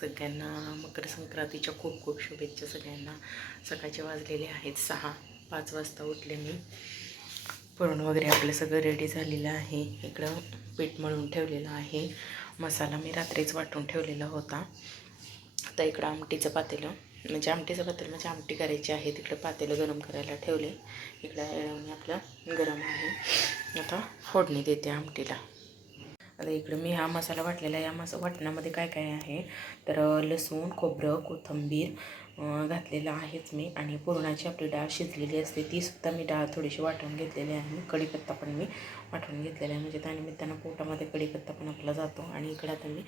सगळ्यांना. मकर संक्रांतीच्या खूप खूप शुभेच्छा सगळ्यांना. सकाळचे वाजलेले आहेत 6. 5 वाजता उठले मी. पुरण वगैरे आपलं सगळं रेडी झालेलं आहे. इकडं पीठ मळून ठेवलेलं आहे. मसाला मी रात्रीच वाटून ठेवलेला होता. आता इकडं आमटीचं पातेलं म्हणजे आमटी करायची आहे. तिकडं पातेलं गरम करायला ठेवले. इकडं आपलं गरम आहे. आता फोडणी देते आमटीला. आता इकडं मी हा मसाला वाटलेला आहे. या वाटण्यामध्ये काय काय आहे तर लसूण, खोबरं, कोथिंबीर घातलेलं आहेच मी. आणि पुरणाची आपली डाळ शिजलेली असते तीसुद्धा मी डाळ थोडीशी वाटून घेतलेली आहे. कढीपत्ता पण मी वाटून घेतलेला आहे म्हणजे त्यानिमित्तानं पोटामध्ये कढीपत्ता पण आपला जातो. आणि इकडं आता मी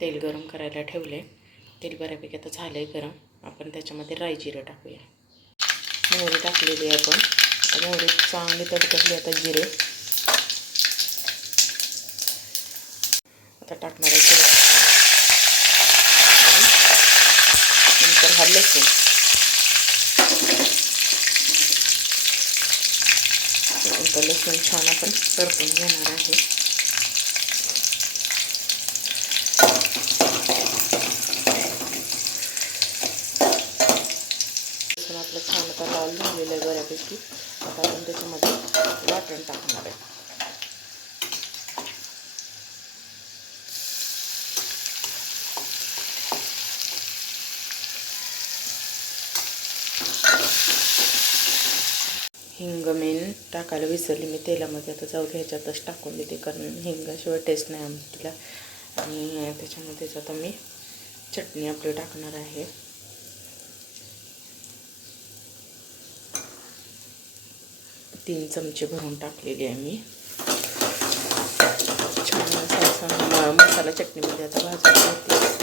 तेल गरम करायला ठेवले. तेल बऱ्यापैकी आता झालं आहे गरम. आपण त्याच्यामध्ये राई जिरं टाकूया. मोहरी टाकलेली आहे आपण. आता मोहरी चांगली तडतडली. आता जिरे आता टाकणार आहे. नंतर हा लसूण. नंतर लसूण छान आपण परतून घेणार आहे. लसूण आपलं छान आता लाल झालेलं आहे बऱ्यापैकी. आता आपण त्याच्यामध्ये वाटण टाकणार आहे. हिंग मेन टाकायला विसरली मी तेलामध्ये. आता जाऊ दे ह्याच्यातच टाकून देते कारण हिंगाशिवाय टेस्ट नाही आमटीला. आणि त्याच्यामध्येच आता मी चटणी आपली टाकणार आहे. तीन चमचे भरून टाकलेली आहे मी. छान असा मसाला चटणीमध्ये आता भाजून घेते.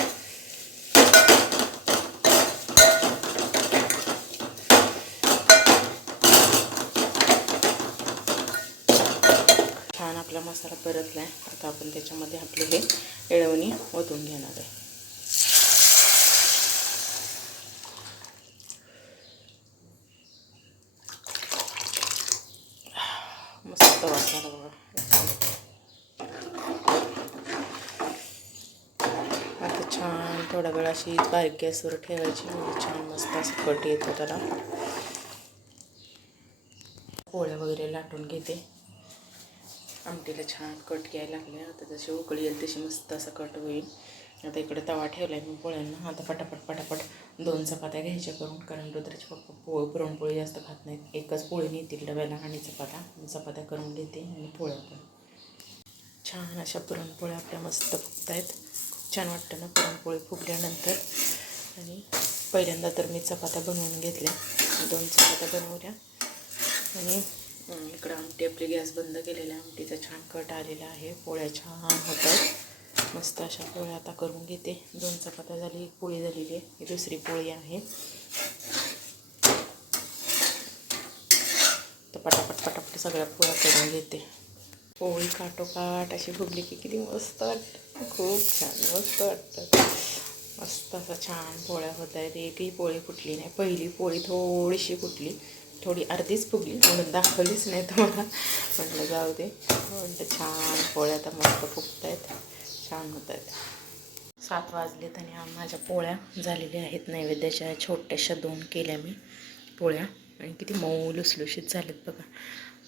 छान आपला मसाला परतला आहे. आता आपण त्याच्यामध्ये आपले हे येळवणी ओतून घेणार आहे. मस्त वाटणार बघा. आता छान थोडा वेळ अशी बारीक गॅसवर ठेवायची म्हणजे छान मस्त असं कट येतो त्याला. पोळ्या वगैरे लाटून घेते. आमटीला छान कट घ्यायला लागले. आता जशी उकळी येईल तशी मस्त असा कट होईल. आता इकडे तवा ठेवला आहे मी पोळ्यांना. आता पटापट 2 चपात्या घ्यायच्या करून कारण रुद्राचे पप्पा पुरणपोळी जास्त खात नाहीत. एकच पोळी नेतील डब्याला आणि चपात्या करून घेते. आणि पोळ्या पण छान अशा पुरणपोळ्या आपल्या मस्त फुगत आहेत. खूप छान वाटतं ना पुरणपोळी फुगल्यानंतर. आणि पहिल्यांदा तर मी चपात्या बनवून घेतल्या. 2 चपात्या बनवल्या. आणि इकडं आमटी आपली गॅस बंद केलेला आहे. आमटीचा छान कट आलेला आहे. पोळ्या छान होत आहेत. मस्त अशा पोळ्या आता करून घेते. 2 चपात्या झाली. 1 पोळी झालेली आहे. ही दुसरी पोळी आहे. तर पटापट सगळ्या पोळ्या करून घेते. पोळी काटोकाट अशी फुगली की किती मस्त वाटतं. खूप छान मस्त वाटतं. मस्त असं छान पोळ्या होत आहेत. एकही पोळी फुटली नाही. पहिली पोळी थोडीशी फुटली. थोडी अर्धीच फुगली म्हणून दाखवलीच नाही तुम्हाला. म्हटलं जाऊ दे. म्हणतं छान पोळ्या तर मस्त फुगत आहेत. छान होत आहेत. 7 वाजलेत आणि माझ्या पोळ्या झालेल्या आहेत. नैवेद्याच्या छोट्याशा 2 केल्या मी पोळ्या. आणि किती मऊ लुसलुशीत झालेत बघा.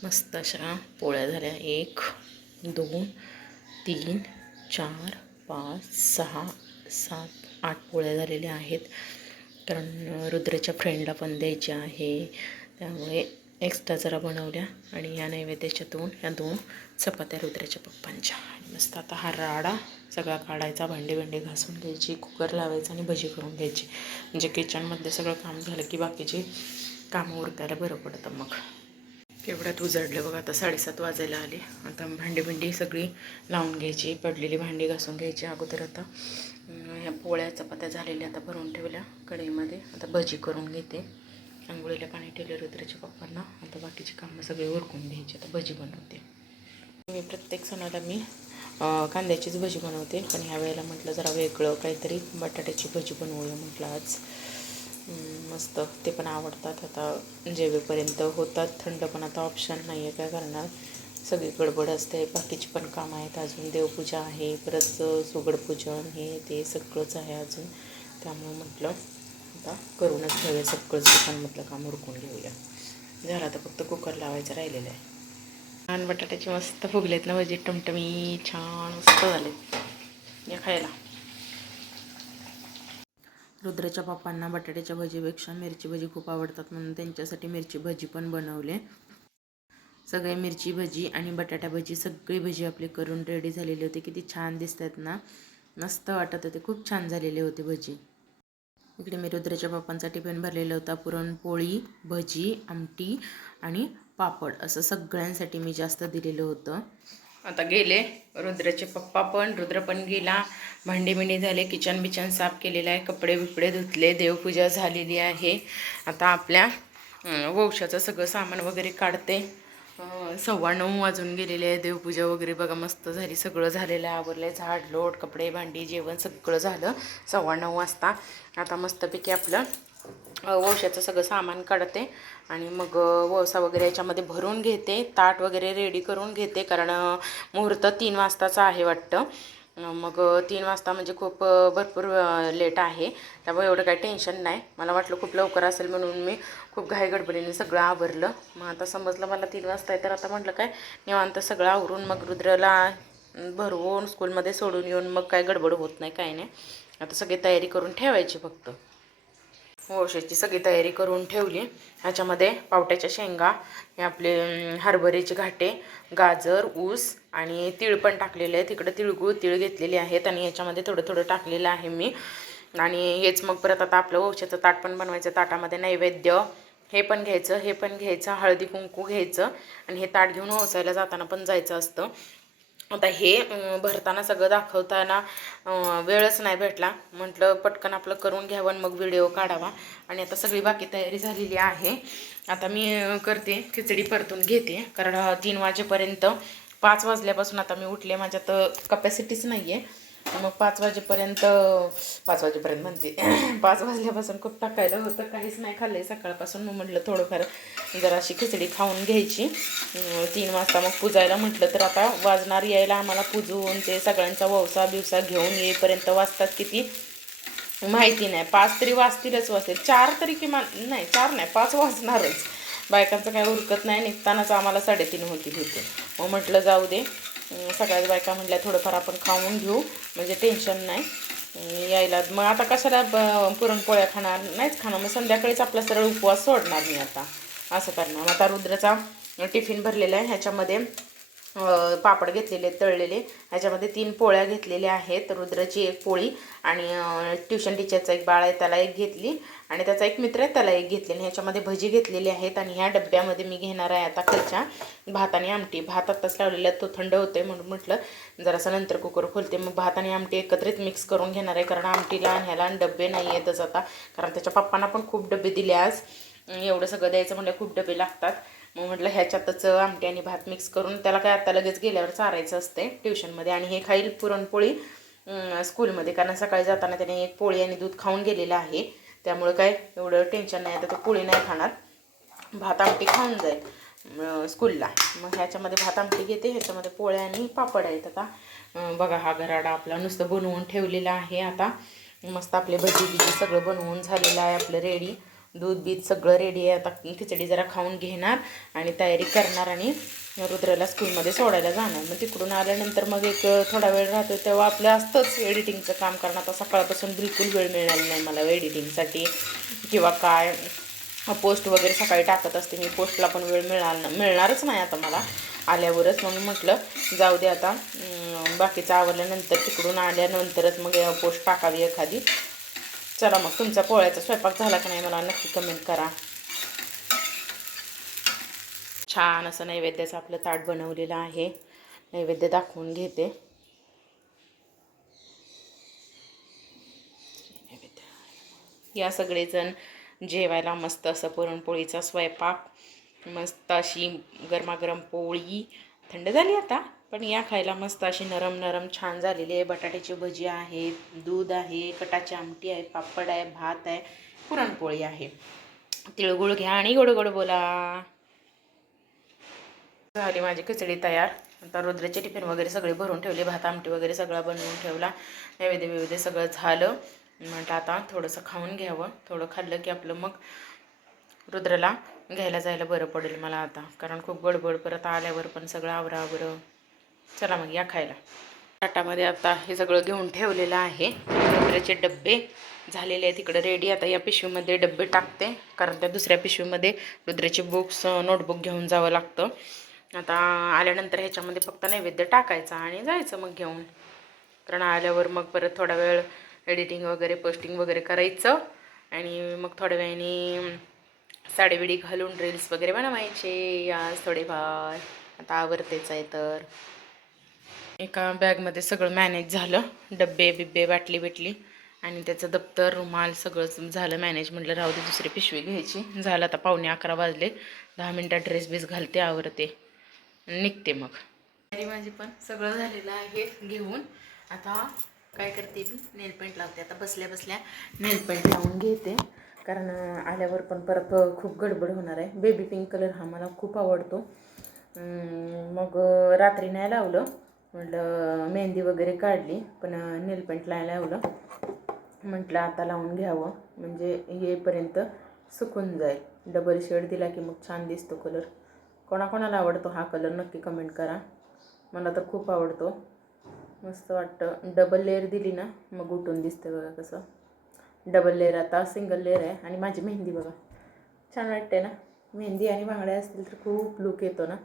मस्त अशा पोळ्या झाल्या. 1 2 3 4 5 6 7 8 पोळ्या झालेल्या आहेत. कारण रुद्राच्या फ्रेंडला पण द्यायच्या आहे त्यामुळे एक्स्ट्रा जरा बनवल्या. आणि या नैवेद्याच्यातून या 2 चपात्या रुद्राच्या पप्पांच्या. मस्त आता हा राडा सगळा काढायचा. भांडी घासून घ्यायची. कुकर लावायचा आणि भजी करून घ्यायची. म्हणजे किचनमध्ये सगळं काम झालं की बाकीचे कामं उरकायला बरं पडतं. मग केवढ्यात उजडलं बघा. आता 7:30 वाजायला आले. आता भांडी सगळी लावून घ्यायची. पडलेली भांडी घासून घ्यायची अगोदर. आता ह्या पोळ्या चपात्या झालेल्या आता भरून ठेवल्या कढईमध्ये. आता भजी करून घेते. आंघोळीला पाणी ठेवलं रुद्राच्या पप्पांना. आता बाकीची कामं सगळे उरकून घ्यायची. आता भजी बनवते. मी प्रत्येक सणाला मी कांद्याचीच भजी बनवते. पण ह्या वेळेला म्हटलं जरा वेगळं काहीतरी बटाट्याची भजी बनवूया म्हटलं आज. मस्त ते पण आवडतात. आता जेवेपर्यंत होतात थंड. पण आता ऑप्शन नाही आहे काय करणार. सगळी गडबड असते, बाकीची पण कामं आहेत, अजून देवपूजा आहे, परत सुगडपूजन हे ते सगळंच आहे अजून. त्यामुळे म्हटलं आता करूनच घेऊया सगळंच दुकान म्हटलं काम उरकून घेऊया. झालं आता फक्त कुकर लावायचं राहिलेलं आहे. छान बटाट्याची मस्त फुगलेत ना भजी, टमटमी छान मस्त झाले या खायला. रुद्राच्या पप्पांना बटाट्याच्या भजीपेक्षा मिरची भजी खूप आवडतात, म्हणून त्यांच्यासाठी मिरची भजी पण बनवले. सगळे मिरची भजी आणि बटाटा भजी सगळी भजी आपले करून रेडी झालेले होते. किती छान दिसतात ना, मस्त वाटत होते, खूप छान झालेले होते भजी. इकडे मी रुद्राच्या पप्पांचा टिफिन भरलेला होता. पुरणपोळी, भजी, आमटी आणि पापड असं सगळ्यांसाठी मी जास्त दिलेलं होतं. आता गेले रुद्राचे पप्पा पण, रुद्र पण गेला. भांडी बिंडी झाले, किचन बिचन साफ केलेलं आहे, कपडे बिपडे धुतले, देवपूजा झालेली आहे. आता आपल्या वंशाचं सगळं सामान वगैरे काढते. 9:15 वाजून गेलेले आहे. देवपूजा वगैरे बघा मस्त झाली, सगळं झालेलं आहे, आवरलं आहे, झाड लोट कपडे भांडी जेवण सगळं झालं 9:15 वाजता. आता मस्तपैकी आपलं वंशाचं सगळं सामान काढते आणि मग वसा वगैरे याच्यामध्ये भरून घेते, ताट वगैरे रेडी करून घेते, कारण मुहूर्त 3 वाजताचा आहे वाटतं. मग 3 वाजता म्हणजे खूप भरपूर लेट आहे, त्यामुळे एवढं काही टेन्शन नाही. मला वाटलं खूप लवकर असेल म्हणून मी खूप घाई गडबडीने सगळं आवरलं. मग आता समजलं मला 3 वाजता आहे, तर आता म्हटलं काय निवांत सगळं आवरून मग रुद्रला भरवून स्कूलमध्ये सोडून येऊन मग काय गडबड होत नाही, काही नाही. आता सगळी तयारी करून ठेवायची फक्त. वंशाची सगळी तयारी करून ठेवली. ह्याच्यामध्ये पावट्याच्या शेंगा, हे आपले हरभऱ्याचे घाटे, गाजर, ऊस आणि तीळ पण टाकलेले आहेत. इकडं तिळगुळ तीळ घेतलेले आहेत आणि याच्यामध्ये थोडं थोडं टाकलेलं आहे मी. आणि हेच मग परत आता आपलं वंशाचं ताट पण बनवायचं. ताटामध्ये नैवेद्य हे पण घ्यायचं, हे पण घ्यायचं, हळदी कुंकू घ्यायचं आणि हे ताट घेऊन वंसायला जाताना पण जायचं असतं. आता हे भरताना सगळं दाखवताना वेळच नाही भेटला, म्हटलं पटकन आपलं करून घ्यावं आणि मग व्हिडिओ काढावा. आणि आता सगळी बाकी तयारी झालेली आहे. आता मी करते खिचडी परतून घेते, कारण 3 वाजेपर्यंत 5 वाजल्यापासून आता मी उठले, माझ्यात कपॅसिटीच नाही आहे. मग 5 वाजेपर्यंत म्हणते 5 वाजल्यापासून खूप टाकायला होतं, काहीच नाही खाल्लं आहे सकाळपासून. मग म्हटलं थोडंफार जराशी खिचडी खाऊन घ्यायची. 3 वाजता मग पूजायला म्हटलं तर आता वाजणार यायला आम्हाला, पूजून ते सगळ्यांचा ववसा बिवसा घेऊन येईपर्यंत वाजतात किती माहिती नाही. 5 तरी वाजतीलच, 4 तरी किमान नाही, 4 नाही 5 वाजणारच. बायकांचं काय उरकत नाही, निघतानाच आम्हाला 3:30 होती होते. मग म्हटलं जाऊ दे, सगळ्याच बायका म्हटल्या थोडंफार आपण खाऊन घेऊ म्हणजे टेन्शन नाही यायला. मग आता कशाला पुरणपोळ्या खाणार, नाहीच खाणार, मग संध्याकाळीच आपला सरळ उपवास सोडणार मी आता, असं करणार. आता रुद्राचा टिफिन भरलेला आहे, ह्याच्यामध्ये पापड घेतलेले तळलेले, ह्याच्यामध्ये 3 पोळ्या घेतलेल्या आहेत. रुद्राची एक पोळी आणि ट्युशन टीचरचा एक बाळ आहे त्याला एक घेतली आणि त्याचा एक मित्र आहे त्याला एक घेतली. आणि ह्याच्यामध्ये भजी घेतलेली आहेत. आणि ह्या डब्यामध्ये मी घेणार आहे आता खालच्या भात आणि आमटी. भात आत्ताच लावलेला तो थंड होतोय म्हणून म्हटलं जरासं नंतर कुकर खोलते, मग भात आणि आमटी एकत्रित मिक्स करून घेणार आहे, कारण आमटीला आणि ह्याला डबे नाही येतच आता, कारण त्याच्या पप्पांना पण खूप डबे दिले आज. एवढं सगळं द्यायचं म्हणजे खूप डबे लागतात. मग म्हटलं ह्याच्यातच आमटी आणि भात मिक्स करून, त्याला काय आता लगेच गेल्यावर चारायचं असते ट्युशनमध्ये. आणि हे खाईल पुरणपोळी स्कूलमध्ये, कारण सकाळी जाताना त्याने एक पोळी आणि दूध खाऊन गेलेलं आहे, त्यामुळे काय एवढं टेन्शन नाही. आता तो पोळी नाही खाणार, भात आमटी खाऊन जाईल स्कूलला. मग ह्याच्यामध्ये भात आमटी घेते, ह्याच्यामध्ये पोळ्या आणि पापड आहेत. आता बघा हा गराडा आपला नुसतं बनवून ठेवलेला आहे. आता मस्त आपले भजी बिजी सगळं बनवून झालेलं आहे आपलं रेडी, दूध बीत सगळं रेडी आहे. आता खिचडी जरा खाऊन घेणार आणि तयारी करणार आणि रुद्राला स्कूलमध्ये सोडायला जाणार. मग तिकडून आल्यानंतर मग एक थोडा वेळ राहतो, तेव्हा आपलं असतंच एडिटिंगचं काम करणं. आता सकाळपासून बिलकुल वेळ मिळाला नाही मला एडिटिंगसाठी किंवा काय, पोस्ट वगैरे सकाळी टाकत असते मी, पोस्टला पण वेळ मिळणारच नाही आता मला आल्यावरच. म्हणून म्हटलं जाऊ दे आता, बाकीचं आवरल्यानंतर तिकडून आल्यानंतरच मग पोस्ट टाकावी एखादी. चला मग तुमचा पोळ्याचा स्वयंपाक झाला का नाही मला नक्की कमेंट करा. छान असं नैवेद्याचं आपलं ताट बनवलेलं आहे, नैवेद्य दाखवून घेते. या सगळेजण जेवायला मस्त असं पुरणपोळीचा स्वयंपाक, मस्त अशी गरमागरम पोळी, थंड झाली आता पण या खायला मस्त अशी नरम नरम छान झालेली आहे. बटाट्याची भजी आहे, दूध आहे, कटाची आमटी आहे, पापड आहे, भात आहे, पुरणपोळी आहे. तिळगुळ घ्या आणि गोड गोड बोला. झाली माझी खिचडी तयार. आता रुद्राचे टिफिन वगैरे सगळे भरून ठेवले, भात आमटी वगैरे सगळा बनवून ठेवला, नैवेद्य विवेद्य सगळं झालं. म्हटलं आता थोडंसं खाऊन घ्यावं, थोडं खाल्लं की आपलं मग रुद्राला घ्यायला जायला बरं पडेल मला आता, कारण खूप गडबड, परत आल्यावर पण सगळं आवरावरं. चला मग या खायला. ताटामध्ये आता हे सगळं घेऊन ठेवलेलं आहे. रुद्राचे डब्बे झालेले आहेत तिकडे रेडी. आता या पिशवीमध्ये डब्बे टाकते, कारण त्या दुसऱ्या पिशवीमध्ये रुद्राचे बुक्स नोटबुक घेऊन जावं लागतं. आता आल्यानंतर ह्याच्यामध्ये फक्त नैवेद्य टाकायचा आणि जायचं मग घेऊन, कारण आल्यावर मग परत थोडा वेळ एडिटिंग वगैरे पोस्टिंग वगैरे करायचं आणि मग थोड्या वेळाने साडीबिडी घालून रील्स वगैरे बनवायचे आज थोडेफार. आता आवरतेच आहे तर. एका बॅगमध्ये सगळं मॅनेज झालं, डब्बे बिब्बे बाटली बिटली आणि त्याचं दप्तर रुमाल सगळं झालं मॅनेज. म्हटलं राहू दे दुसरी पिशवी घ्यायची. झालं आता 11:15 वाजले. 10 मिनटात ड्रेस बीस घालते, आवरते, निघते मग. आणि माझी पण सगळं झालेलं आहे घेऊन. आता काय करते मी, नेल पेंट लावते. आता बसल्या बसल्या नेल पेंट लावून घेते, कारण आल्यावर पण परत खूप गडबड होणार आहे. बेबी पिंक कलर हा मला खूप आवडतो. मग रात्री नाही लावलं, म्हटलं मेहंदी वगैरे काढली, पण नेल पेंट लावलं. म्हटलं आता लावून घ्यावं, म्हणजे येईपर्यंत सुकून जाईल. डबल शेड दिला की मग छान दिसतो कलर. कोणाकोणाला आवडतो हा कलर नक्की कमेंट करा. मला तर खूप आवडतो, मस्त वाटतं. डबल लेअर दिली ना मग उठून दिसतं बघा कसं. डबल लेअर आता सिंगल लेअर आहे. आणि माझी मेहंदी बघा छान वाटते ना. मेहंदी आणि बांगड्या असतील तर खूप लुक येतो ना.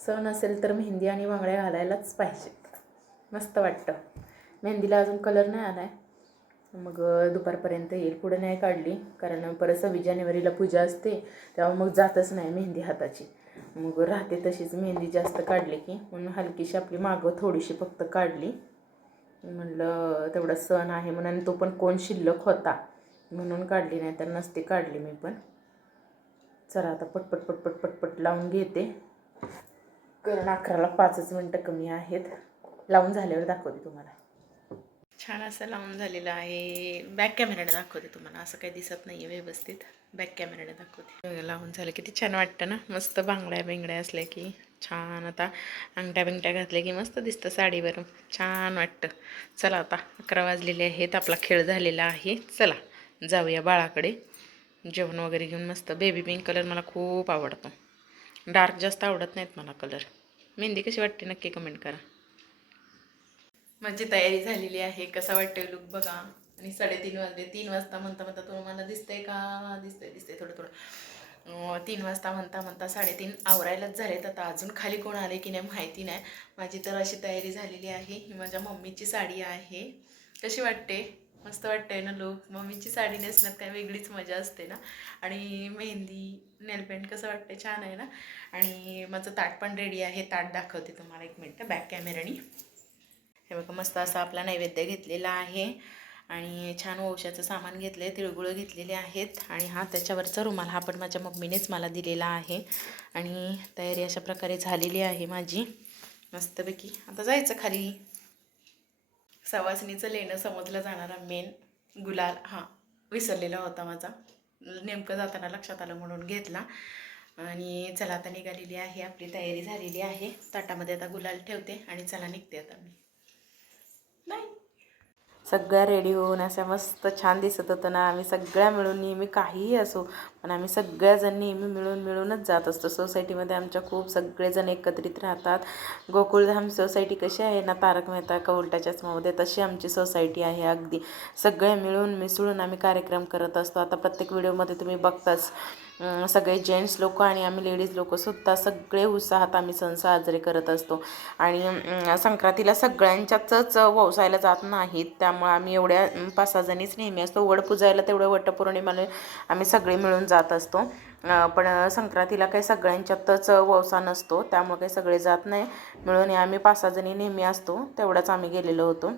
सण असेल तर मेहंदी आणि बांगड्या घालायलाच पाहिजेत, मस्त वाटतं. मेहंदीला अजून कलर नाही आला आहे, मग दुपारपर्यंत येईल. पुढे नाही काढली, कारण परत 26 जानेवारीला पूजा असते, तेव्हा मग जातच नाही मेहंदी हाताची. मग राहते तशीच मेहंदी जास्त काढली की, म्हणून हलकीशी आपली मागं थोडीशी फक्त काढली. म्हणलं तेवढा सण आहे म्हणून, तो पण कोण शिल्लक होता म्हणून काढली, नाही तर नसते काढली मी पण. चला आता पटपट पटपट पटपट लावून घेते, कारण 11ला 5 मिनटं कमी आहेत. लावून झाल्यावर दाखवते तुम्हाला. छान असं लावून झालेलं आहे. बॅक कॅमेऱ्याने दाखवते तुम्हाला, असं काही दिसत नाही आहे व्यवस्थित. बॅक कॅमेऱ्याने दाखवते. लावून झालं किती छान वाटतं ना, मस्त बांगड्या बिंगड्या असल्या की छान. आता अंगठ्या बिंगट्या घातल्या की मस्त दिसतं साडीवर, छान वाटतं. चला आता 11 वाजलेले आहेत, आपला खेळ झालेला आहे. चला जाऊया बाळाकडे, जेवण वगैरे घेऊन. मस्त बेबी पिंक कलर मला खूप आवडतो, डार्क जास्त आवडत नाहीत मला कलर. मेहंदी कशी वाटते नक्की कमेंट करा. माझी तयारी झालेली आहे, कसा वाटतोय लुक बघा. आणि 3:30 वाजले. 3 वाजता म्हणता म्हणता तुम्हाला दिसतंय का, दिसतंय थोडं थोडं. 3 वाजता म्हणता म्हणता 3:30 आवरायलाच झालेत. आता अजून खाली कोण आले की नाही माहिती नाही. माझी तर अशी तयारी झालेली आहे. ही माझ्या मम्मीची साडी आहे. कशी वाटते, मस्त वाटते ना लुक. मम्मीची साडी नेसण्यात काय वेगळीच मजा असते ना. आणि मेहंदी नेलपेंट कसं वाटते, छान आहे ना. आणि माझं ताट पण रेडी आहे, ताट दाखवते तुम्हाला 1 मिनटं बॅक कॅमेऱ्याने. हे बघा मस्त असा आपला नैवेद्य घेतलेला आहे आणि छान वंशाचं सामान घेतलं आहे, तिळगुळं घेतलेले आहेत. आणि हा त्याच्यावरचा रुमाल हा पण माझ्या मम्मीनेच मला दिलेला आहे. आणि तयारी अशा प्रकारे झालेली आहे माझी मस्तपैकी. आता जायचं खाली. सवासणीचं लेणं समजलं जाणारा मेन गुलाल हा विसरलेला होता माझा, नेमकं जाताना लक्षात आलं म्हणून घेतला. आणि चला आता निघालेली आहे, आपली तयारी झालेली आहे. ताटामध्ये आता गुलाल ठेवते आणि चला निघते आता मी. नाही सगळ्या रेडी होऊन अशा मस्त छान दिसत होतं ना. आम्ही सगळ्या मिळून, नेहमी काहीही असो पण आम्ही सगळ्याजण नेहमी मिळूनच जात असतो. सोसायटीमध्ये आमच्या खूप सगळेजण एकत्रित राहतात. गोकुळधाम सोसायटी कशी आहे ना तारक मेहता का उलटा चष्मामध्ये, तशी आमची सोसायटी आहे. अगदी सगळे मिळून मिसळून आम्ही कार्यक्रम करत असतो. आता प्रत्येक व्हिडिओमध्ये तुम्ही बघताच, सगळे जेंट्स लोक आणि आम्ही लेडीज लोकंसुद्धा सगळे उत्साहात आम्ही सण साजरे करत असतो. आणि संक्रांतीला सगळ्यांच्याच ववसायला जात नाहीत, त्यामुळे आम्ही एवढ्या 5-6 जणीच नेहमी असतो. वड पूजायला तेवढं वटपौर्णिमेला आम्ही सगळे मिळून जात असतो. पण संक्रांतीला काही सगळ्यांच्यातच ववसा नसतो, त्यामुळे काही सगळे जात नाही. मिळून आम्ही 5-6 जणी नेहमी असतो, तेवढाच आम्ही गेलेलो होतो.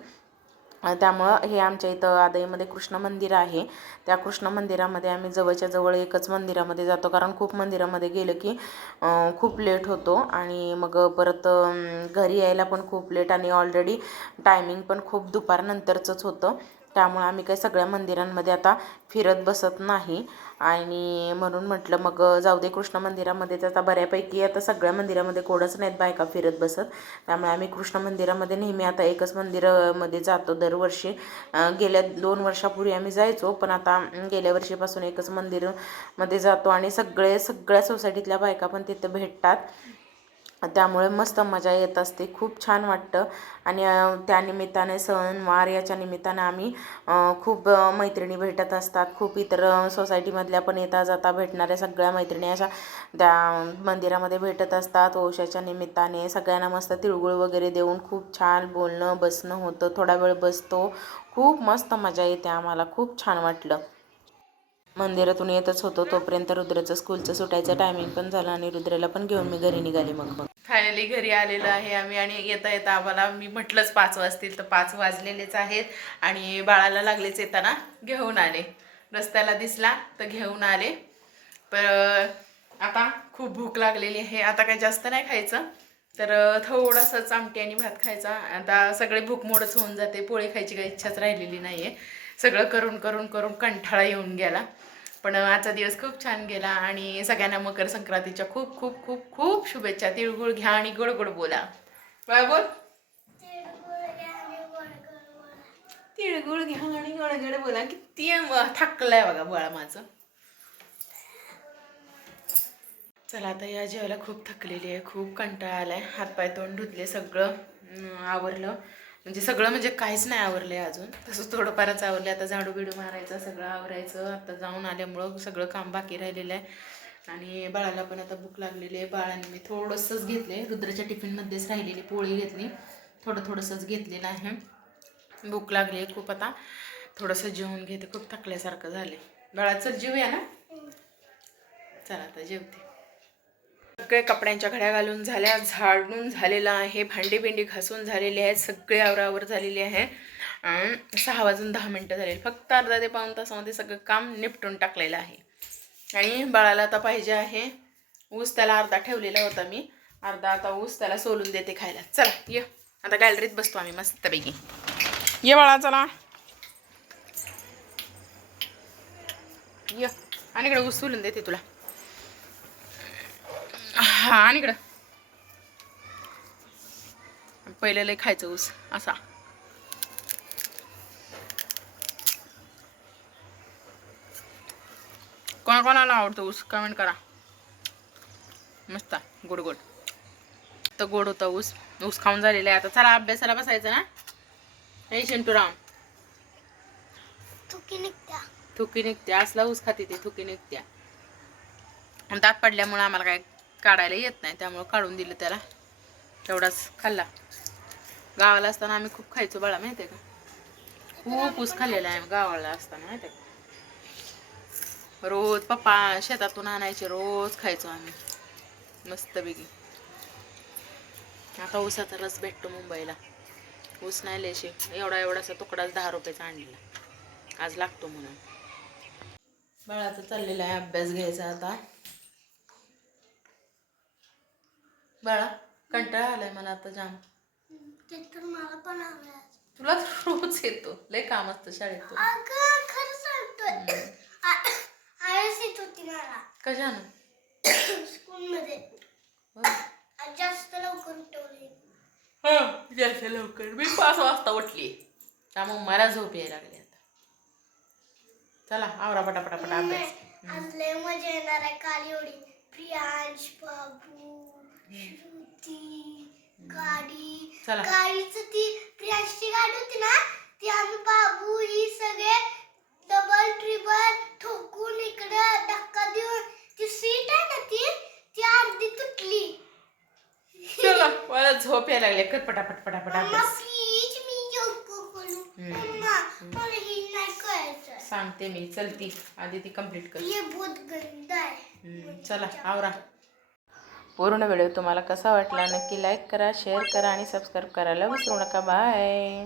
त्यामुळं हे आमच्या इथं आदईमध्ये कृष्ण मंदिर आहे. त्या कृष्ण मंदिरामध्ये आम्ही जवळच्या जवळ एकच मंदिरामध्ये जातो, कारण खूप मंदिरामध्ये गेलं की खूप लेट होतो आणि मग परत घरी यायला पण खूप लेट. आणि ऑलरेडी टायमिंग पण खूप दुपारनंतरचंच होतं, त्यामुळे आम्ही काही सगळ्या मंदिरांमध्ये आता फिरत बसत नाही आणि म्हणून म्हटलं मग जाऊ दे कृष्ण मंदिरामध्ये तर आता बऱ्यापैकी आता सगळ्या मंदिरामध्ये कोणच नाहीत बायका फिरत बसत. त्यामुळे आम्ही कृष्ण मंदिरामध्ये नेहमी आता एकच मंदिरामध्ये जातो दरवर्षी. गेल्या 2 वर्षापूर्वी आम्ही जायचो, पण आता गेल्या वर्षीपासून एकच मंदिरामध्ये जातो आणि सगळ्या सोसायटीतल्या बायका पण तिथं भेटतात. त्यामुळे मस्त मजा येत असते, खूप छान वाटतं. आणि त्यानिमित्ताने सणवार याच्या निमित्तानं आम्ही खूप मैत्रिणी भेटत असतात. खूप इतर सोसायटीमधल्या पण येता जाता भेटणाऱ्या सगळ्या मैत्रिणी अशा त्या मंदिरामध्ये भेटत असतात. औषाच्या निमित्ताने सगळ्यांना मस्त तिळगुळ वगैरे देऊन खूप छान बोलणं बसणं होतं. थोडा वेळ बसतो, खूप मस्त मजा येते आम्हाला, खूप छान वाटलं. मंदिरातून येतच होतो तोपर्यंत रुद्राचं स्कूलचं सुटायचं टायमिंग पण झालं आणि रुद्राला पण घेऊन मी घरी निघाले. मग फायनली घरी आलेलो आहे आम्ही आणि येता येता आम्हाला मी म्हटलंच 5 वाजतील तर 5 वाजलेलेच आहेत आणि बाळाला लागलेच येताना घेऊन आले. रस्त्याला दिसला तर घेऊन आले. पण आता खूप भूक लागलेली आहे. आता काही जास्त नाही खायचं, तर थोडंसंच आमटी आणि भात खायचा. आता सगळे भूकमोडच होऊन जाते, पोळी खायची काही इच्छाच राहिलेली नाही आहे. सगळं करून करून करून कंटाळा येऊन गेला. पण आजचा दिवस खूप छान गेला आणि सगळ्यांना मकर संक्रांतीच्या खूप खूप खूप खूप शुभेच्छा. तिळगुळ घ्या आणि गोड गोड बोला. काय बोल? तिळगुळ घ्या आणि गोड गोड बोला. किती थकलाय बघा बाळा माझं. चला आता या जेवायला खूप थकलेली आहे, खूप कंटाळा आलाय. हातपाय तोंड धुतले, सगळं आवरलं. म्हणजे काहीच नाही आवरलं आहे अजून, तसंच थोडंफारच आवरलं. आता झाडू बिडू मारायचं, सगळं आवरायचं. आता जाऊन आल्यामुळं सगळं काम बाकी राहिलेलं आहे आणि बाळाला पण आता भूक लागलेली आहे. बाळाने मी थोडंसंच घेतले, रुद्राच्या टिफिनमध्येच राहिलेली पोळी घेतली, थोडंसंच घेतलेलं आहे. भूक लागली आहे खूप, आता थोडंसं जेवून घेते, खूप थकल्यासारखं झाले. बाळा चल जेवूया ना. चला आता जेवते. सगळे कपड्यांच्या घड्या घालून झाल्या, झाडून झालेलं आहे, भांडी बिंडी घासून झालेले आहेत, सगळे आवरावर झालेले आहे. 6 वाजून 10 मिनटं झाले. फक्त अर्धा ते पाऊण तासामध्ये सगळं काम निपटून टाकलेलं आहे. आणि बाळाला आता पाहिजे आहे ऊस. त्याला अर्धा ठेवलेला होता मी, अर्धा आता ऊस त्याला सोलून देते खायला. चला ये आता गॅलरीत बसतो आम्ही मस्तपैकी. ये बाळा चला ये, आणि इकडे ऊस सोलून देते तुला. हा आणि इकडं पहिलं लय खायचं ऊस असा. कोणाकोणाला आवडतो ऊस कमेंट करा. मस्त गोड गोड तर गोड होता ऊस. ऊस खाऊन झालेला आहे. आता चला अभ्यासाला बसायचं ना. हे चिंटूराम थुकी निघत्या असला ऊस खाते ते, थुकी निघत्या. दात पडल्यामुळे आम्हाला काय काढायला येत नाही, त्यामुळे काढून दिलं त्याला. तेवढाच खाल्ला. गावाला असताना आम्ही खूप खायचो बाळा, माहिती आहे का. खूप ऊस खाल्लेला आहे गावाला असताना, माहिती आहे का. रोज पप्पा शेतातून आणायचे, रोज खायचो आम्ही मस्तपैकी. आता ऊसाचा रस भेटतो मुंबईला. ऊस नाही लेशे एवढासा तुकडाच 10 रुपयाचा आणलेला, आज लागतो म्हणून. बाळाचा चाललेला आहे अभ्यास घ्यायचा आता. बाळा कंटाळा आलाय मला आता जाम. मला पण आलाय. तुला रोज येतो, लय काम असतं शाळेत. कशानं? स्कूलमध्ये जास्त लवकर उठवले. जास्त लवकर मी 5 वाजता उठली, त्यामुळे मला झोप यायला लागली आता. चला आवरा पटापटा अभ्यास. आज लय मजा येणार आहे. काल एवढी प्रियांश, बाबू, श्रुती, गाडी, गाडीचं ती प्रियांशची गाडी होती ना, ती आम्ही बाबू ही सगळे डबल ट्रिबल ठोकून इकडं धक्का देऊन ती सीट आहे ना ती अर्धी तुटली. चला मला झोप यायला लागली. कर पटापट अभ्यास. प्लीज मी सांगते मी. चलती आधी ती कंप्लीट कर. चला आवरा. पूर्ण व्हिडिओ तुम्हाला कसा वाटला नक्की लाईक करा, शेअर करा आणि सबस्क्राईब करायला विसरू नका. बाय.